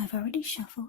I've already shuffled,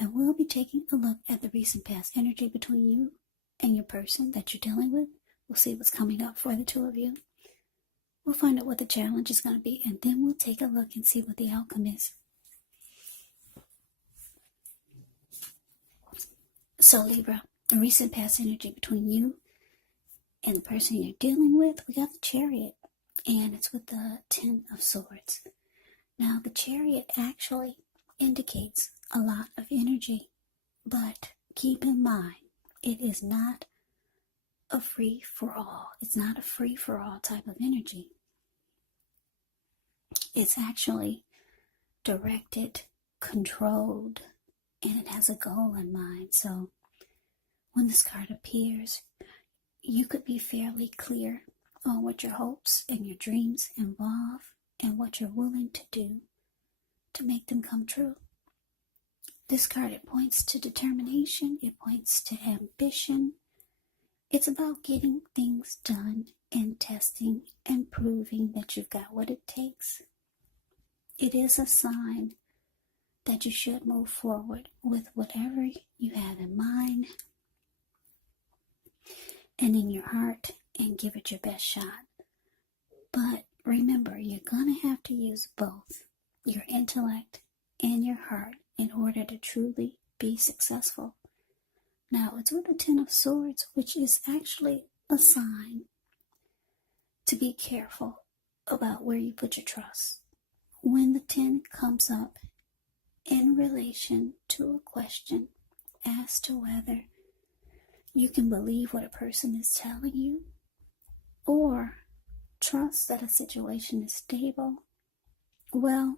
and we'll be taking a look at the recent past energy between you and your person that you're dealing with. We'll see what's coming up for the two of you. We'll find out what the challenge is going to be, and then we'll take a look and see what the outcome is. So Libra, a recent past energy between you and the person you're dealing with, we got the Chariot, and it's with the 10 of Swords. Now, the Chariot actually indicates a lot of energy, but keep in mind, it is not a free-for-all. It's not a free-for-all type of energy. It's actually directed, controlled, and it has a goal in mind. So when this card appears, you could be fairly clear on what your hopes and your dreams involve and what you're willing to do to make them come true. This card, it points to determination, it points to ambition. It's about getting things done and testing and proving that you've got what it takes. It is a sign that you should move forward with whatever you have in mind and in your heart and give it your best shot. But remember, you're going to have to use both your intellect and your heart in order to truly be successful. Now, it's with the 10 of Swords, which is actually a sign to be careful about where you put your trust. When the 10 comes up in relation to a question as to whether you can believe what a person is telling you or trust that a situation is stable, well,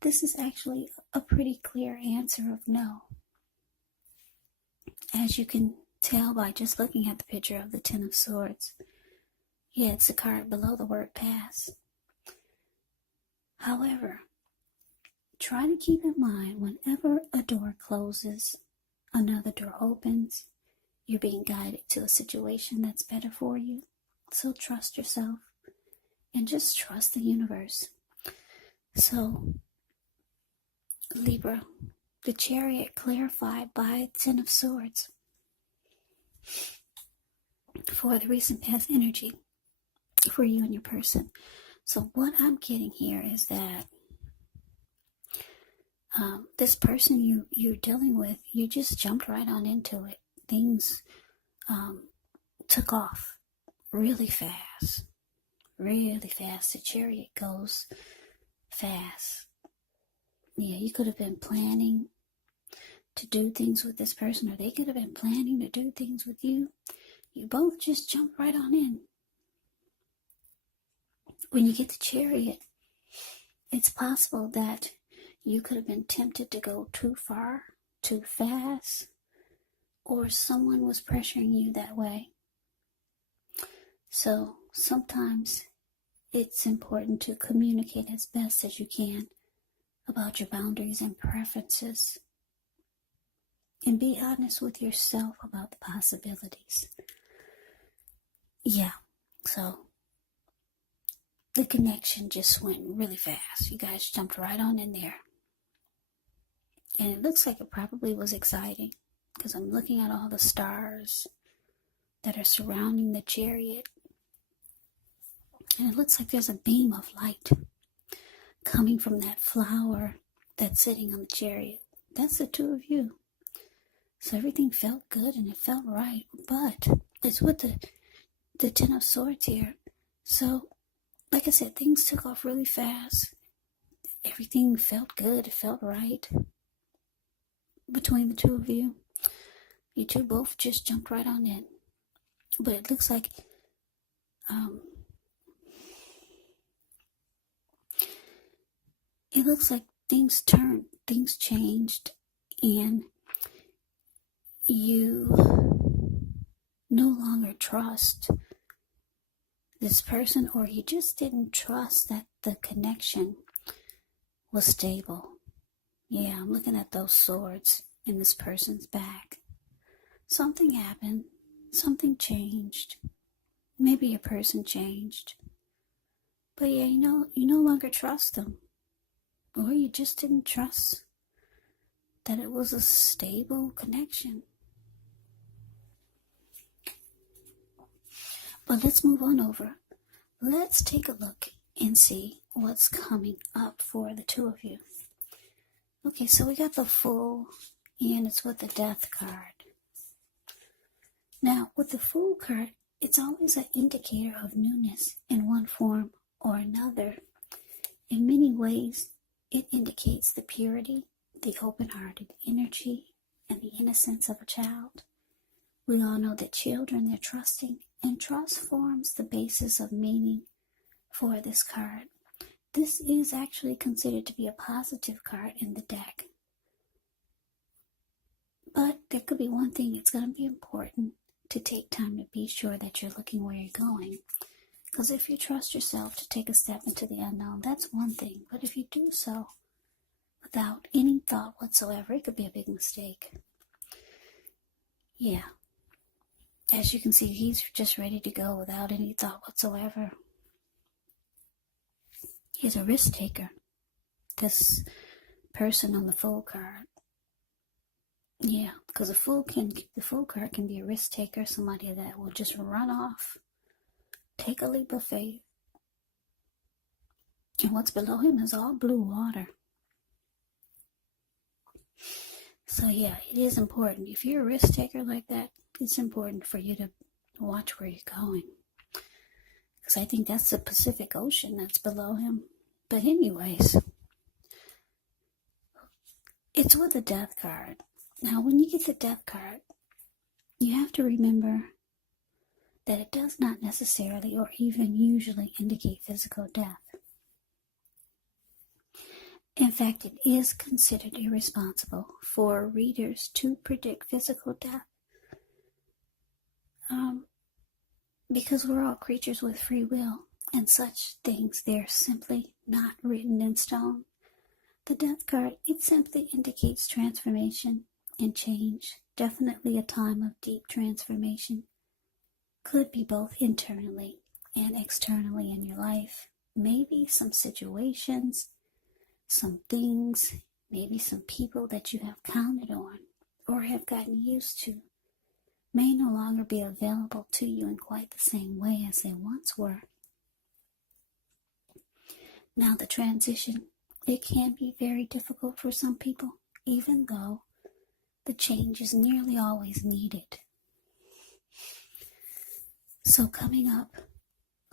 this is actually a pretty clear answer of no. As you can tell by just looking at the picture of the 10 of Swords, yeah, it's a card below the word pass. However, try to keep in mind whenever a door closes, another door opens. You're being guided to a situation that's better for you. So trust yourself and just trust the universe. So, Libra, the Chariot clarified by 10 of Swords for the recent past energy for you and your person. So what I'm getting here is that this person you're dealing with, you just jumped right on into it. Things took off really fast. Really fast. The Chariot goes fast. Yeah, you could have been planning to do things with this person, or they could have been planning to do things with you. You both just jumped right on in. When you get the Chariot, it's possible that you could have been tempted to go too far, too fast, or someone was pressuring you that way. So sometimes it's important to communicate as best as you can about your boundaries and preferences, and be honest with yourself about the possibilities. Yeah, so the connection just went really fast. You guys jumped right on in there. And it looks like it probably was exciting, because I'm looking at all the stars that are surrounding the Chariot. And it looks like there's a beam of light coming from that flower that's sitting on the Chariot. That's the two of you. So everything felt good and it felt right. But it's with the 10 of Swords here. So, like I said, things took off really fast. Everything felt good. It felt right between the two of you. You two both just jumped right on in. But it looks like things turned, things changed, and you no longer trust this person, or you just didn't trust that the connection was stable. Yeah, I'm looking at those swords in this person's back. Something happened. Something changed. Maybe a person changed. But yeah, you no longer trust them. Or you just didn't trust that it was a stable connection. But let's move on over. Let's take a look and see what's coming up for the two of you. Okay, so we got the Fool, and it's with the Death card. Now, with the Fool card, it's always an indicator of newness in one form or another. In many ways, it indicates the purity, the open-hearted energy, and the innocence of a child. We all know that children, they're trusting, and trust forms the basis of meaning for this card. This is actually considered to be a positive card in the deck. But there could be one thing, it's going to be important to take time to be sure that you're looking where you're going. Because if you trust yourself to take a step into the unknown, that's one thing. But if you do so without any thought whatsoever, it could be a big mistake. Yeah. As you can see, he's just ready to go without any thought whatsoever. He's a risk taker. This person on the Fool card. Yeah, because the Fool card can be a risk taker, somebody that will just run off, take a leap of faith. And what's below him is all blue water. So yeah, it is important. If you're a risk taker like that, it's important for you to watch where you're going. Because I think that's the Pacific Ocean that's below him. But anyways, it's with the Death card. Now, when you get the Death card, you have to remember that it does not necessarily or even usually indicate physical death. In fact, it is considered irresponsible for readers to predict physical death. Because we're all creatures with free will, and such things, they're simply not written in stone. The Death card, it simply indicates transformation and change. Definitely a time of deep transformation. Could be both internally and externally in your life. Maybe some situations, some things, maybe some people that you have counted on or have gotten used to may no longer be available to you in quite the same way as they once were. Now, the transition, it can be very difficult for some people, even though the change is nearly always needed. So coming up,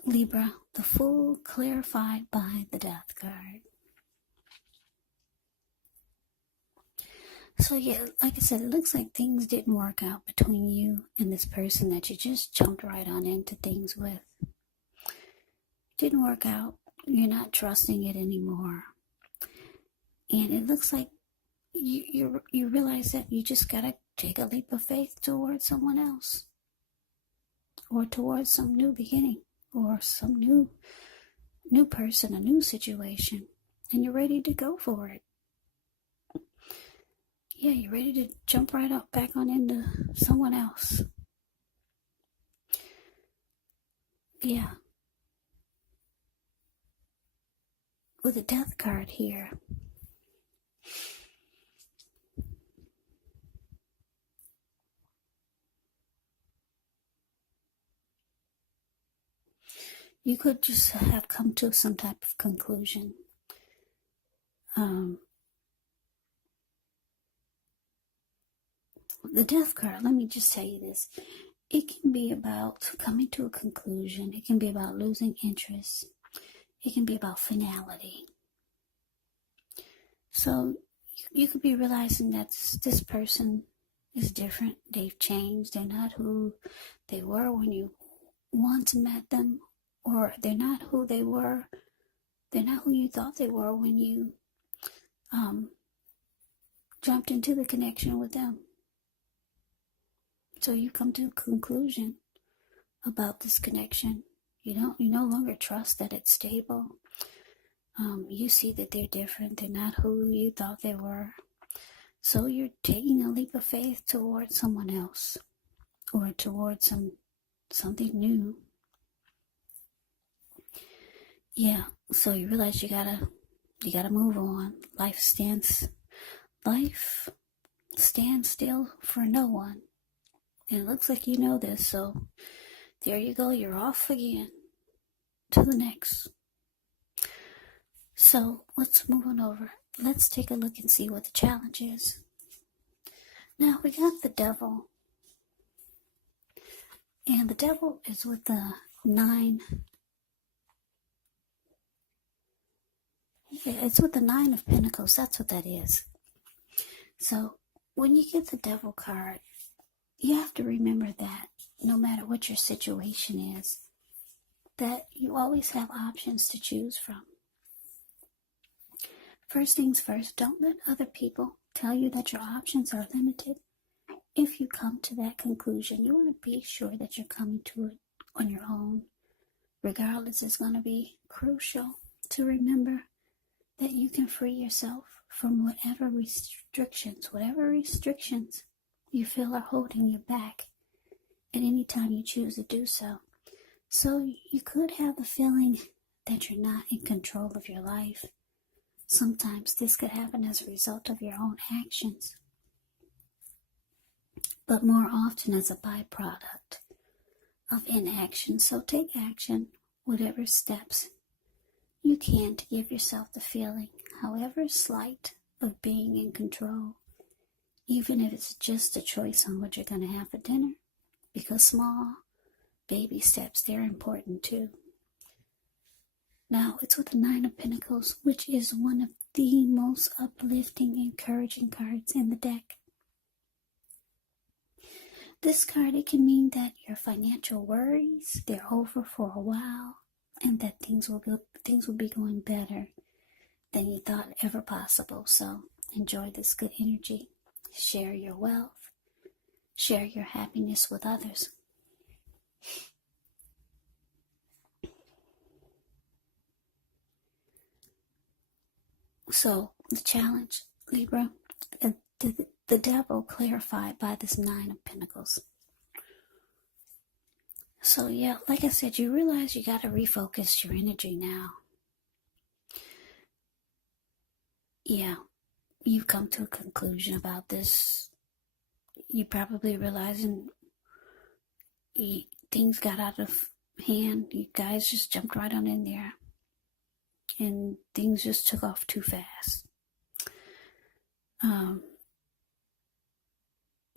Libra, the Fool clarified by the Death card. So yeah, like I said, it looks like things didn't work out between you and this person that you just jumped right on into things with. Didn't work out. You're not trusting it anymore. And it looks like you realize that you just gotta take a leap of faith towards someone else. Or towards some new beginning. Or some new person, a new situation. And you're ready to go for it. Yeah, you're ready to jump right up back on into someone else. Yeah. With a Death card here. You could just have come to some type of conclusion. The Death card, let me just tell you this. It can be about coming to a conclusion. It can be about losing interest. It can be about finality. So you could be realizing that this person is different. They've changed. They're not who they were when you once met them. Or they're not who they were. They're not who you thought they were when you jumped into the connection with them. So you come to a conclusion about this connection. You no longer trust that it's stable. You see that they're different. They're not who you thought they were. So you're taking a leap of faith towards someone else, or towards something new. Yeah. So you realize you gotta move on. Life stand still for no one. And it looks like you know this, so there you go. You're off again to the next. So let's move on over. Let's take a look and see what the challenge is. Now we got the devil. And the devil is with the 9. It's with the 9 of Pentacles. That's what that is. So when you get the devil card, you have to remember that no matter what your situation is, that you always have options to choose from. First things first, don't let other people tell you that your options are limited. If you come to that conclusion, you want to be sure that you're coming to it on your own. Regardless, it's going to be crucial to remember that you can free yourself from whatever restrictions you feel are holding you back at any time you choose to do so. So you could have the feeling that you're not in control of your life. Sometimes this could happen as a result of your own actions, but more often as a byproduct of inaction. So take action, whatever steps you can to give yourself the feeling, however slight, of being in control, even if it's just a choice on what you're going to have for dinner, because small baby steps, they're important too. Now, it's with the 9 of Pentacles, which is one of the most uplifting, encouraging cards in the deck. This card, it can mean that your financial worries, they're over for a while, and that things will be going better than you thought ever possible. So enjoy this good energy. Share your wealth. Share your happiness with others. So the challenge, Libra, the devil clarified by this 9 of Pentacles. So yeah, like I said, you realize you got to refocus your energy now. Yeah, you've come to a conclusion about this. You probably realizing things got out of hand. You guys just jumped right on in there. And things just took off too fast.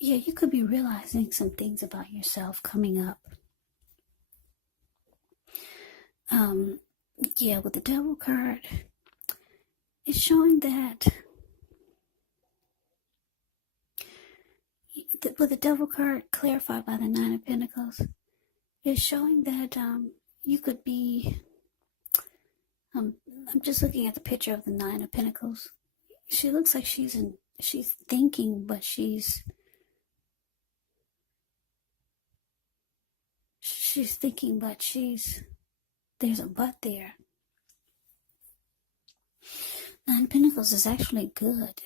Yeah, you could be realizing some things about yourself coming up. Yeah, with the devil card, it's showing that with the devil card clarified by the 9 of Pentacles, it's showing that you could be, I'm just looking at the picture of the 9 of Pentacles. She looks like she's thinking, but she's thinking, but there's a but there. 9 of Pentacles is actually good.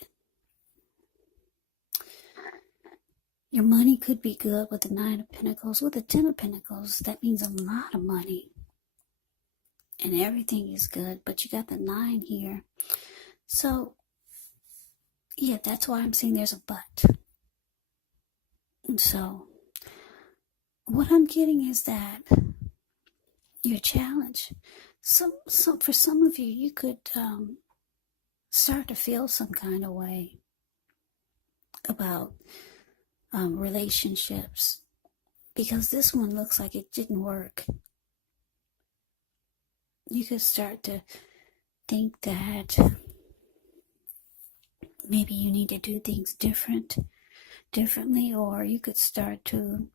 Your money could be good with the 9 of Pentacles. With the 10 of Pentacles, that means a lot of money. And everything is good, but you got the 9 here. So, yeah, that's why I'm saying there's a but. And so, what I'm getting is that your challenge, so for some of you, you could start to feel some kind of way about relationships, because this one looks like it didn't work. You could start to think that maybe you need to do things differently, or you could start to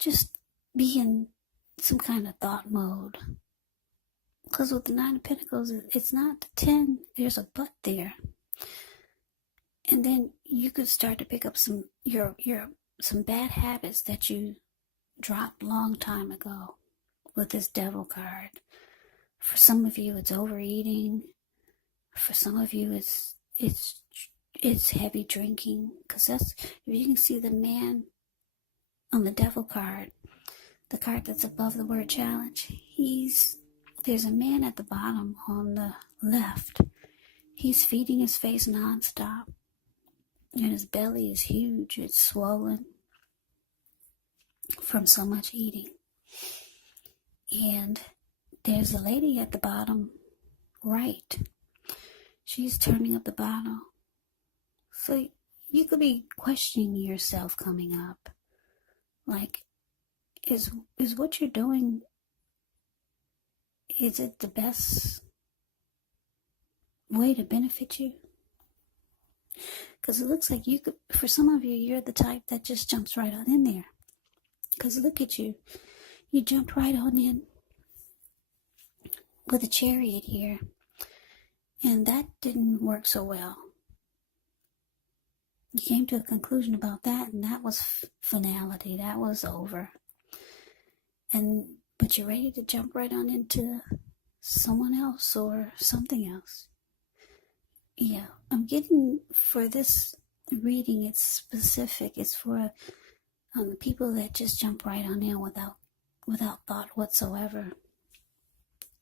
just be in some kind of thought mode. Because with the 9 of Pentacles, it's not the 10, there's a but there. And then you could start to pick up some bad habits that you dropped long time ago with this devil card. For some of you, it's overeating. For some of you, it's heavy drinking. Because that's, if you can see the man on the devil card, the card that's above the word challenge, there's a man at the bottom on the left. He's feeding his face nonstop. And his belly is huge. It's swollen from so much eating. And there's a lady at the bottom right. She's turning up the bottle. So you could be questioning yourself coming up. Like, is what you're doing, is it the best way to benefit you? Because it looks like you could, for some of you, you're the type that just jumps right on in there. Because look at you. You jumped right on in with a Chariot here. And that didn't work so well. You came to a conclusion about that, and that was finality. That was over. But you're ready to jump right on into someone else or something else. Yeah, I'm getting, for this reading, it's specific. It's for the people that just jump right on in without thought whatsoever.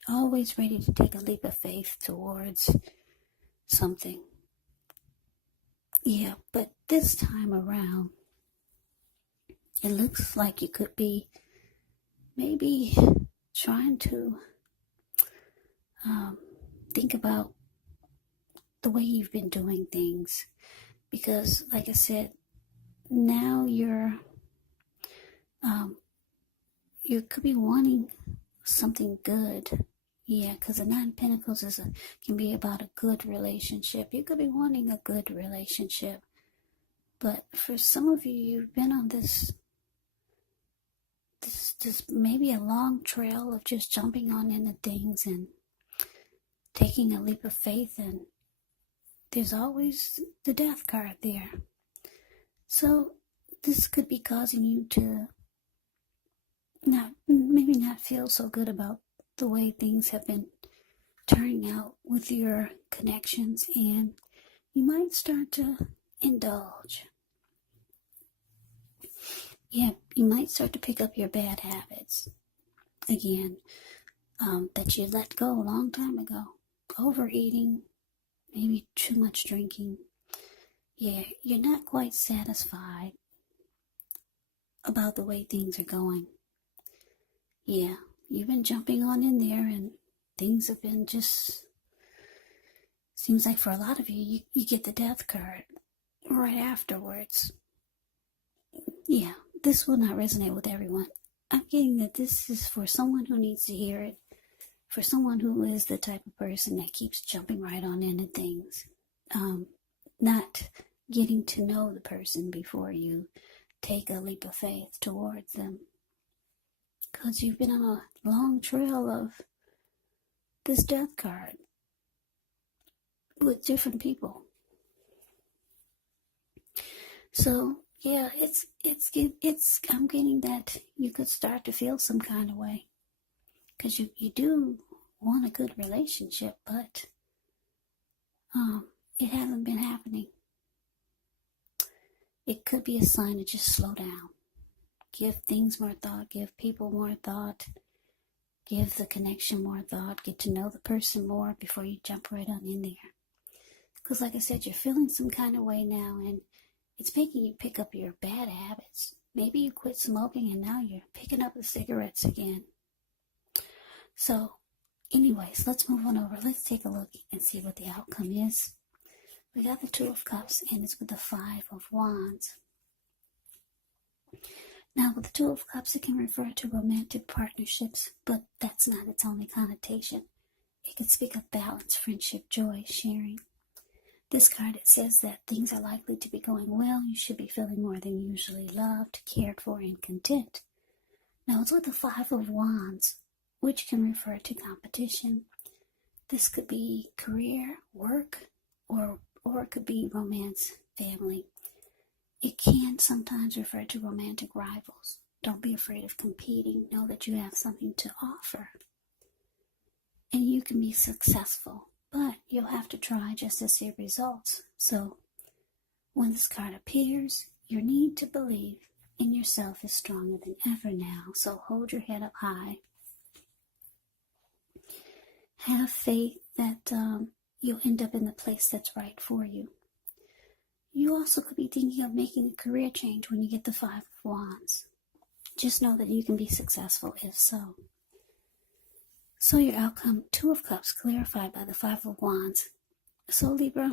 Always ready to take a leap of faith towards something. Yeah, but this time around, it looks like you could be maybe trying to think about the way you've been doing things. Because, like I said, now you could be wanting something good. Yeah, because the Nine of Pentacles can be about a good relationship. You could be wanting a good relationship. But for some of you, you've been on this maybe a long trail of just jumping on into things and taking a leap of faith, and there's always the Death card there. So this could be causing you to maybe not feel so good about the way things have been turning out with your connections, and you might start to indulge. Yeah, you might start to pick up your bad habits again, that you let go a long time ago. Overeating, maybe too much drinking. Yeah, you're not quite satisfied about the way things are going. Yeah, you've been jumping on in there, and things have been just, seems like for a lot of you, you get the Death card right afterwards. Yeah, this will not resonate with everyone. I'm getting that this is for someone who needs to hear it, for someone who is the type of person that keeps jumping right on into things, not getting to know the person before you take a leap of faith towards them. Because you've been on a long trail of this Death card with different people. So yeah, I'm getting that you could start to feel some kind of way, because you do want a good relationship, but it hasn't been happening. It could be a sign to just slow down, give things more thought, give people more thought, give the connection more thought, get to know the person more before you jump right on in there. Because like I said, you're feeling some kind of way now, and it's making you pick up your bad habits. Maybe you quit smoking and now you're picking up the cigarettes again. So anyways, let's move on over. Let's take a look and see what the outcome is. We got the Two of Cups, and it's with the Five of Wands. Now, with the Two of Cups, it can refer to romantic partnerships, but that's not its only connotation. It can speak of balance, friendship, joy, sharing. This card, it says that things are likely to be going well. You should be feeling more than usually loved, cared for, and content. Now, it's with the Five of Wands, which can refer to competition. This could be career, work, or it could be romance, family. It can sometimes refer to romantic rivals. Don't be afraid of competing. Know that you have something to offer. And you can be successful, but you'll have to try just to see results. So when this card appears, your need to believe in yourself is stronger than ever now. So hold your head up high. Have faith that you'll end up in the place that's right for you. You also could be thinking of making a career change when you get the Five of Wands. Just know that you can be successful if so. So your outcome, Two of Cups, clarified by the Five of Wands. So Libra,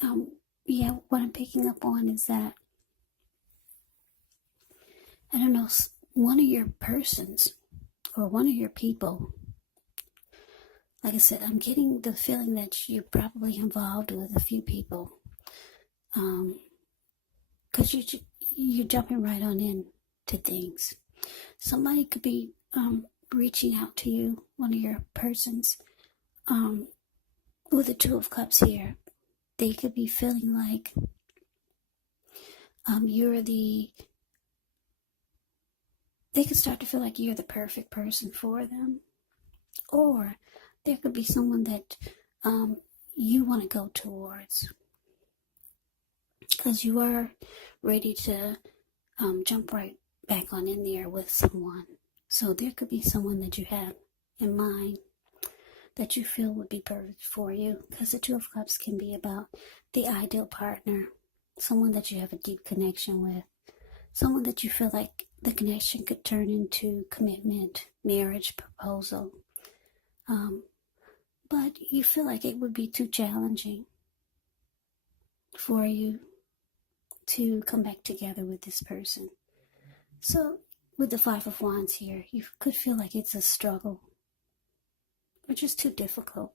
what I'm picking up on is that, I don't know, one of your persons or one of your people, like I said, I'm getting the feeling that you're probably involved with a few people. Because you're jumping right on into things. Somebody could be reaching out to you, one of your persons, with the Two of Cups here. They could be feeling like they could start to feel like you're the perfect person for them. Or there could be someone that you want to go towards, because you are ready to jump right back on in there with someone. So there could be someone that you have in mind that you feel would be perfect for you, because the Two of Cups can be about the ideal partner, someone that you have a deep connection with, someone that you feel like the connection could turn into commitment, marriage, proposal. But you feel like it would be too challenging for you to come back together with this person. So with the Five of Wands here, you could feel like it's a struggle, or just too difficult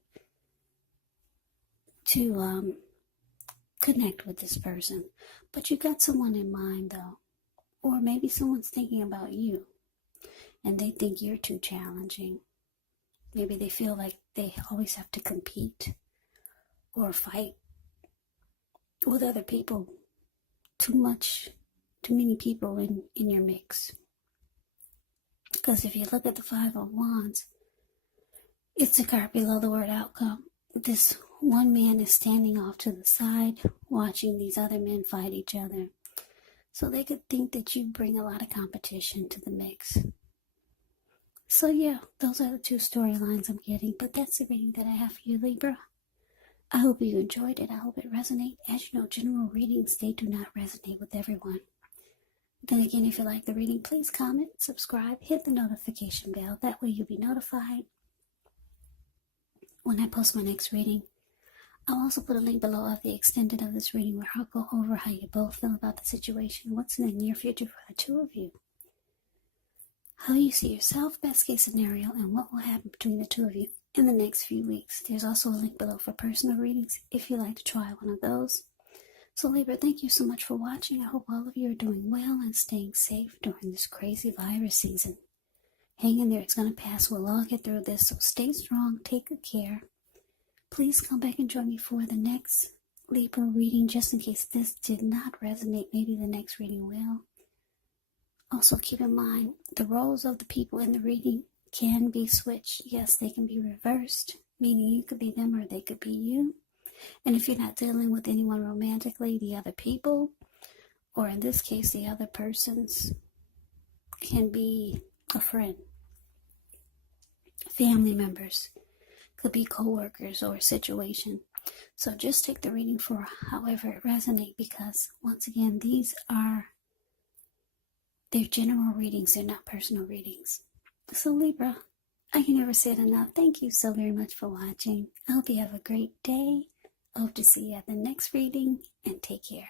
to connect with this person. But you got someone in mind though, or maybe someone's thinking about you and they think you're too challenging. Maybe they feel like they always have to compete or fight with other people. Too many people in your mix. Because if you look at the Five of Wands, it's a card below the word outcome. This one man is standing off to the side, watching these other men fight each other. So they could think that you bring a lot of competition to the mix. So yeah, those are the two storylines I'm getting, but that's the reading that I have for you, Libra. I hope you enjoyed it. I hope it resonated. As you know, general readings, they do not resonate with everyone. Then again, if you like the reading, please comment, subscribe, hit the notification bell. That way you'll be notified when I post my next reading. I'll also put a link below of the extended of this reading where I'll go over how you both feel about the situation, what's in the near future for the two of you, how you see yourself, best case scenario, and what will happen between the two of you in the next few weeks. There's also a link below for personal readings if you'd like to try one of those. So Libra, thank you so much for watching. I hope all of you are doing well and staying safe during this crazy virus season. Hang in there, it's going to pass. We'll all get through this, so stay strong, take good care. Please come back and join me for the next Libra reading, just in case this did not resonate. Maybe the next reading will. Also keep in mind, the roles of the people in the reading can be switched. Yes, they can be reversed, meaning you could be them or they could be you. And if you're not dealing with anyone romantically, the other people, or in this case, the other persons, can be a friend, family members, could be co-workers or a situation. So just take the reading for however it resonates, because once again, they're general readings, they're not personal readings. So Libra, I can never say it enough. Thank you so very much for watching. I hope you have a great day. I hope to see you at the next reading, and take care.